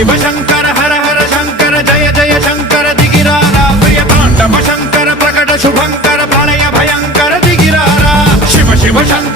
शिव शंकर हर हर शंकर जय जय शंकर दिगिरारा प्रिय तांडव शंकर प्रकट शुभंकर प्रलय भयंकर दिगिरारा शिव शिव शंकर